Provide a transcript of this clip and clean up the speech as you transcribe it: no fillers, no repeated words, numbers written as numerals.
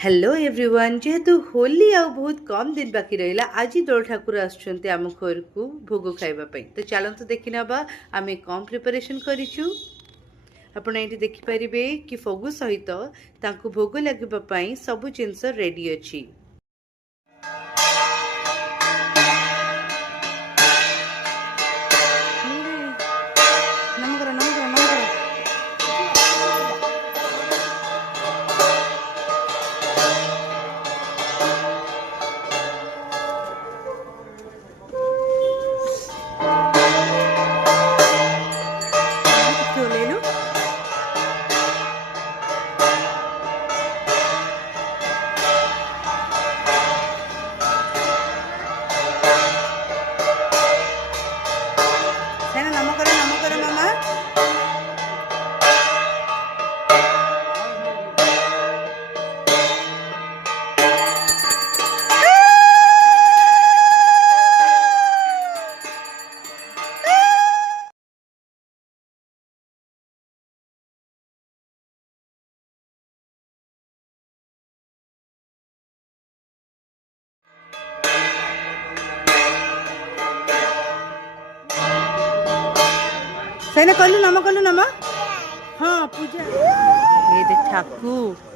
Hello everyone जेहेतु होली आ बहुत कम दिन बाकी रहिला आज दोल ठाकुर आसुचंती आम घर को भोग खाइबा पई तो चलंतु देखि नबा आमे कम प्रिपरेशन करिछु। आपण एठी देखि परिबे कि फगु सहित तांको भोग लागिबा पई सब जिंस रेडी अछि। नमकर नमकर नमकर चलेलु सेना नमकर मामा सेना कलु नमा हाँ पूजा ये देख ठाकुर